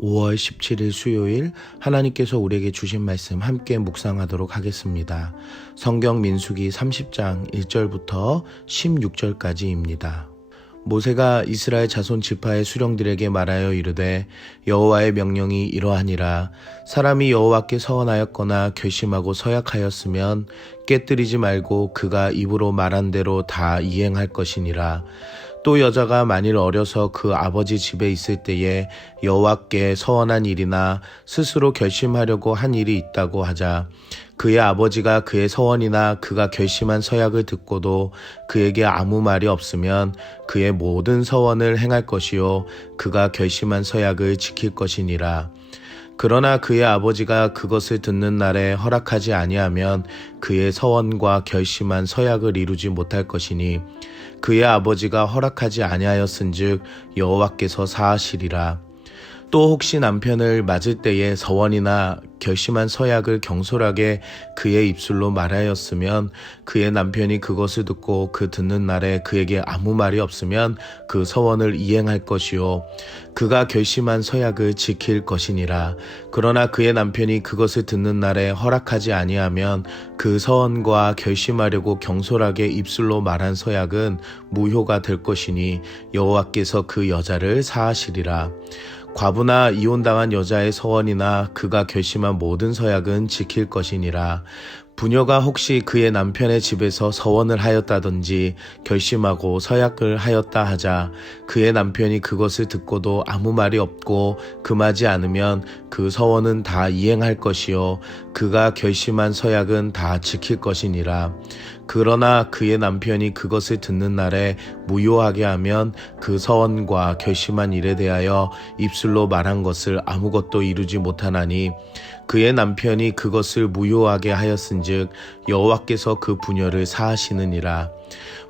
5월 17일 수요일 하나님께서 우리에게 주신 말씀 함께 묵상하도록 하겠습니다. 성경 민수기 30장 1절부터 16절까지입니다. 모세가 이스라엘 자손 지파의 수령들에게 말하여 이르되 여호와의 명령이 이러하니라. 사람이 여호와께 서원하였거나 결심하고 서약하였으면 깨뜨리지 말고 그가 입으로 말한 대로 다 이행할 것이니라. 또 여자가 만일 어려서 그 아버지 집에 있을 때에 여호와께 서원한 일이나 스스로 결심하려고 한 일이 있다고 하자 그의 아버지가 그의 서원이나 그가 결심한 서약을 듣고도 그에게 아무 말이 없으면 그의 모든 서원을 행할 것이요 그가 결심한 서약을 지킬 것이니라. 그러나 그의 아버지가 그것을 듣는 날에 허락하지 아니하면 그의 서원과 결심한 서약을 이루지 못할 것이니 그의 아버지가 허락하지 아니하였은즉 여호와께서 사하시리라. 또 혹시 남편을 맞을 때에 서원이나 결심한 서약을 경솔하게 그의 입술로 말하였으면 그의 남편이 그것을 듣고 그 듣는 날에 그에게 아무 말이 없으면 그 서원을 이행할 것이요 그가 결심한 서약을 지킬 것이니라. 그러나 그의 남편이 그것을 듣는 날에 허락하지 아니하면 그 서원과 결심하려고 경솔하게 입술로 말한 서약은 무효가 될 것이니 여호와께서 그 여자를 사하시리라. 과부나 이혼당한 여자의 서원이나 그가 결심한 모든 서약은 지킬 것이니라. 부녀가 혹시 그의 남편의 집에서 서원을 하였다든지 결심하고 서약을 하였다 하자 그의 남편이 그것을 듣고도 아무 말이 없고 금하지 않으면 그 서원은 다 이행할 것이요 그가 결심한 서약은 다 지킬 것이니라. 그러나 그의 남편이 그것을 듣는 날에 무효하게 하면 그 서원과 결심한 일에 대하여 입술로 말한 것을 아무것도 이루지 못하나니 그의 남편이 그것을 무효하게 하였은즉 여호와께서 그 부녀를 사하시느니라.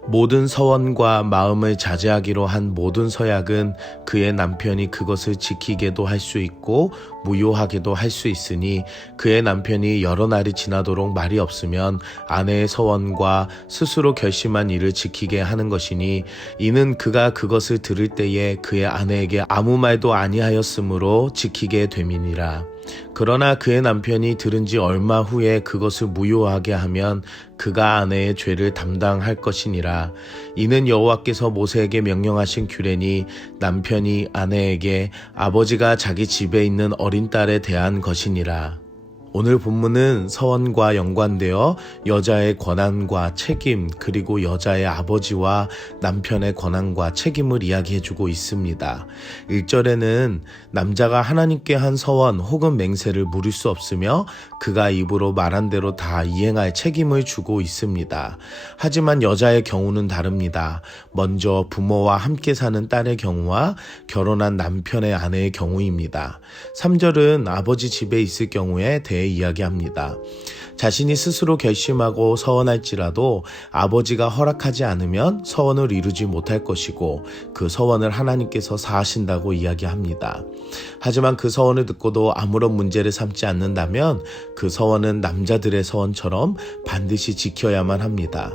모든 서원과 마음을 자제하기로 한 모든 서약은 그의 남편이 그것을 지키게도 할 수 있고 무효하게도 할 수 있으니 그의 남편이 여러 날이 지나도록 말이 없으면 아내의 서원과 스스로 결심한 일을 지키게 하는 것이니 이는 그가 그것을 들을 때에 그의 아내에게 아무 말도 아니하였으므로 지키게 됨이니라. 그러나 그의 남편이 들은 지 얼마 후에 그것을 무효하게 하면 그가 아내의 죄를 담당할 것이니라. 이는 여호와께서 모세에게 명령하신 규례니 남편이 아내에게 아버지가 자기 집에 있는 어린 딸에 대한 것이니라. 오늘 본문은 서원과 연관되어 여자의 권한과 책임 그리고 여자의 아버지와 남편의 권한과 책임을 이야기해주고 있습니다. 1절에는 남자가 하나님께 한 서원 혹은 맹세를 물을 수 없으며 그가 입으로 말한 대로 다 이행할 책임을 주고 있습니다. 하지만 여자의 경우는 다릅니다. 먼저 부모와 함께 사는 딸의 경우와 결혼한 남편의 아내의 경우입니다. 3절은 아버지 집에 있을 경우에 대해 이야기합니다. 자신이 스스로 결심하고 서원할지라도 아버지가 허락하지 않으면 서원을 이루지 못할 것이고 그 서원을 하나님께서 사하신다고 이야기합니다. 하지만 그 서원을 듣고도 아무런 문제를 삼지 않는다면 그 서원은 남자들의 서원처럼 반드시 지켜야만 합니다.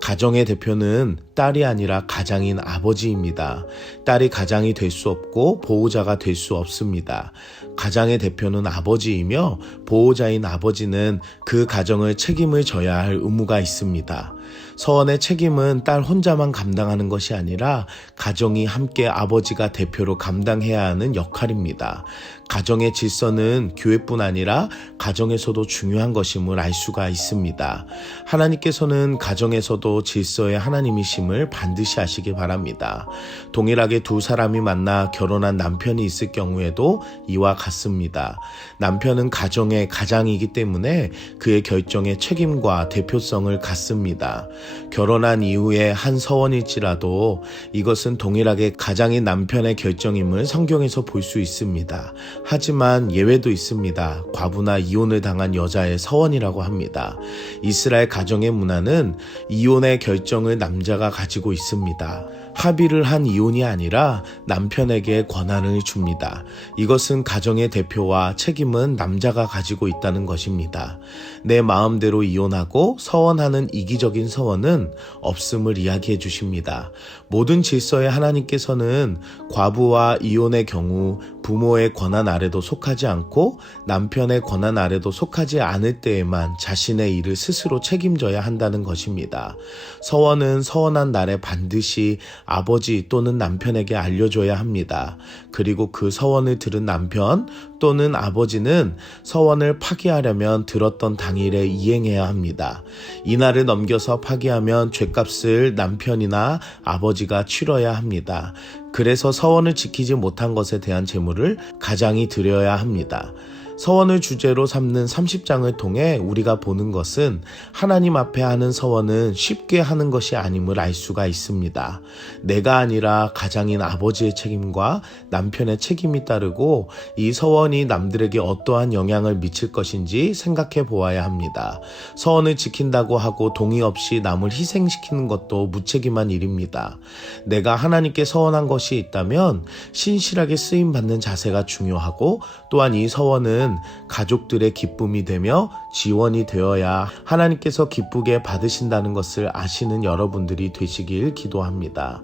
가정의 대표는 딸이 아니라 가장인 아버지입니다. 딸이 가장이 될 수 없고 보호자가 될 수 없습니다. 가장의 대표는 아버지이며 보호자인 아버지는 그 가정을 책임을 져야 할 의무가 있습니다. 서원의 책임은 딸 혼자만 감당하는 것이 아니라 가정이 함께 아버지가 대표로 감당해야 하는 역할입니다. 가정의 질서는 교회뿐 아니라 가정에서도 중요한 것임을 알 수가 있습니다. 하나님께서는 가정에서도 질서의 하나님이심을 반드시 아시기 바랍니다. 동일하게 두 사람이 만나 결혼한 남편이 있을 경우에도 이와 같습니다. 남편은 가정의 가장이기 때문에 그의 결정에 책임과 대표성을 갖습니다. 결혼한 이후에 한 서원일지라도 이것은 동일하게 가장인 남편의 결정임을 성경에서 볼 수 있습니다. 하지만 예외도 있습니다. 과부나 이혼을 당한 여자의 서원이라고 합니다. 이스라엘 가정의 문화는 이혼의 결정을 남자가 가지고 있습니다. 합의를 한 이혼이 아니라 남편에게 권한을 줍니다. 이것은 가정의 대표와 책임은 남자가 가지고 있다는 것입니다. 내 마음대로 이혼하고 서원하는 이기적인 서원은 없음을 이야기해 주십니다. 모든 질서의 하나님께서는 과부와 이혼의 경우 부모의 권한 아래도 속하지 않고 남편의 권한 아래도 속하지 않을 때에만 자신의 일을 스스로 책임져야 한다는 것입니다. 서원은 서원한 날에 반드시 아버지 또는 남편에게 알려줘야 합니다. 그리고 그 서원을 들은 남편 또는 아버지는 서원을 파기하려면 들었던 당일에 이행해야 합니다. 이날을 넘겨서 파기하면 죗값을 남편이나 아버지가 치러야 합니다. 그래서 서원을 지키지 못한 것에 대한 재물을 가장이 드려야 합니다. 서원을 주제로 삼는 30장을 통해 우리가 보는 것은 하나님 앞에 하는 서원은 쉽게 하는 것이 아님을 알 수가 있습니다. 내가 아니라 가장인 아버지의 책임과 남편의 책임이 따르고 이 서원이 남들에게 어떠한 영향을 미칠 것인지 생각해 보아야 합니다. 서원을 지킨다고 하고 동의 없이 남을 희생시키는 것도 무책임한 일입니다. 내가 하나님께 서원한 것이 있다면 신실하게 쓰임받는 자세가 중요하고 또한 이 서원은 가족들의 기쁨이 되며 지원이 되어야 하나님께서 기쁘게 받으신다는 것을 아시는 여러분들이 되시길 기도합니다.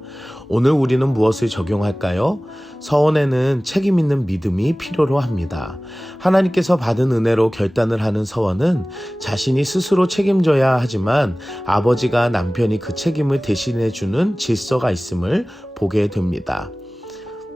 오늘 우리는 무엇을 적용할까요? 서원에는 책임 있는 믿음이 필요로 합니다. 하나님께서 받은 은혜로 결단을 하는 서원은 자신이 스스로 책임져야 하지만 아버지가 남편이 그 책임을 대신해 주는 질서가 있음을 보게 됩니다.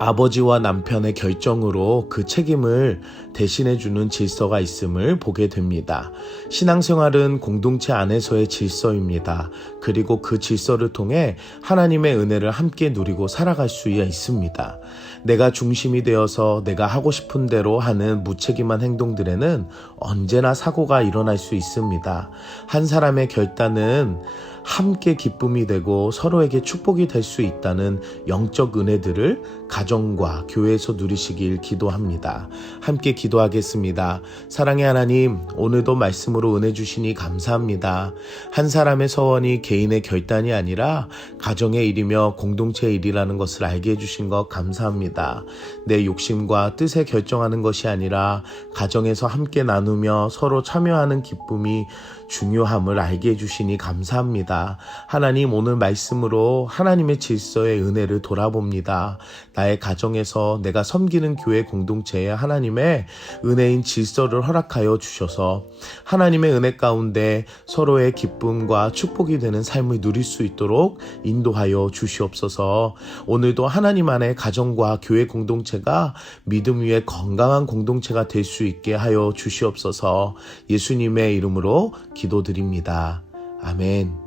아버지와 남편의 결정으로 그 책임을 대신해주는 질서가 있음을 보게 됩니다. 신앙생활은 공동체 안에서의 질서입니다. 그리고 그 질서를 통해 하나님의 은혜를 함께 누리고 살아갈 수 있습니다. 내가 중심이 되어서 내가 하고 싶은 대로 하는 무책임한 행동들에는 언제나 사고가 일어날 수 있습니다. 한 사람의 결단은 함께 기쁨이 되고 서로에게 축복이 될 수 있다는 영적 은혜들을 가정과 교회에서 누리시길 기도합니다. 함께 기도하겠습니다. 사랑의 하나님, 오늘도 말씀으로 은혜 주시니 감사합니다. 한 사람의 서원이 개인의 결단이 아니라 가정의 일이며 공동체의 일이라는 것을 알게 해주신 것 감사합니다. 내 욕심과 뜻에 결정하는 것이 아니라 가정에서 함께 나누며 서로 참여하는 기쁨이 중요함을 알게 해주시니 감사합니다. 하나님, 오늘 말씀으로 하나님의 질서의 은혜를 돌아봅니다. 나의 가정에서 내가 섬기는 교회 공동체에 하나님의 은혜인 질서를 허락하여 주셔서 하나님의 은혜 가운데 서로의 기쁨과 축복이 되는 삶을 누릴 수 있도록 인도하여 주시옵소서. 오늘도 하나님 안에 가정과 교회 공동체가 믿음 위에 건강한 공동체가 될 수 있게 하여 주시옵소서. 예수님의 이름으로 기도드립니다. 아멘.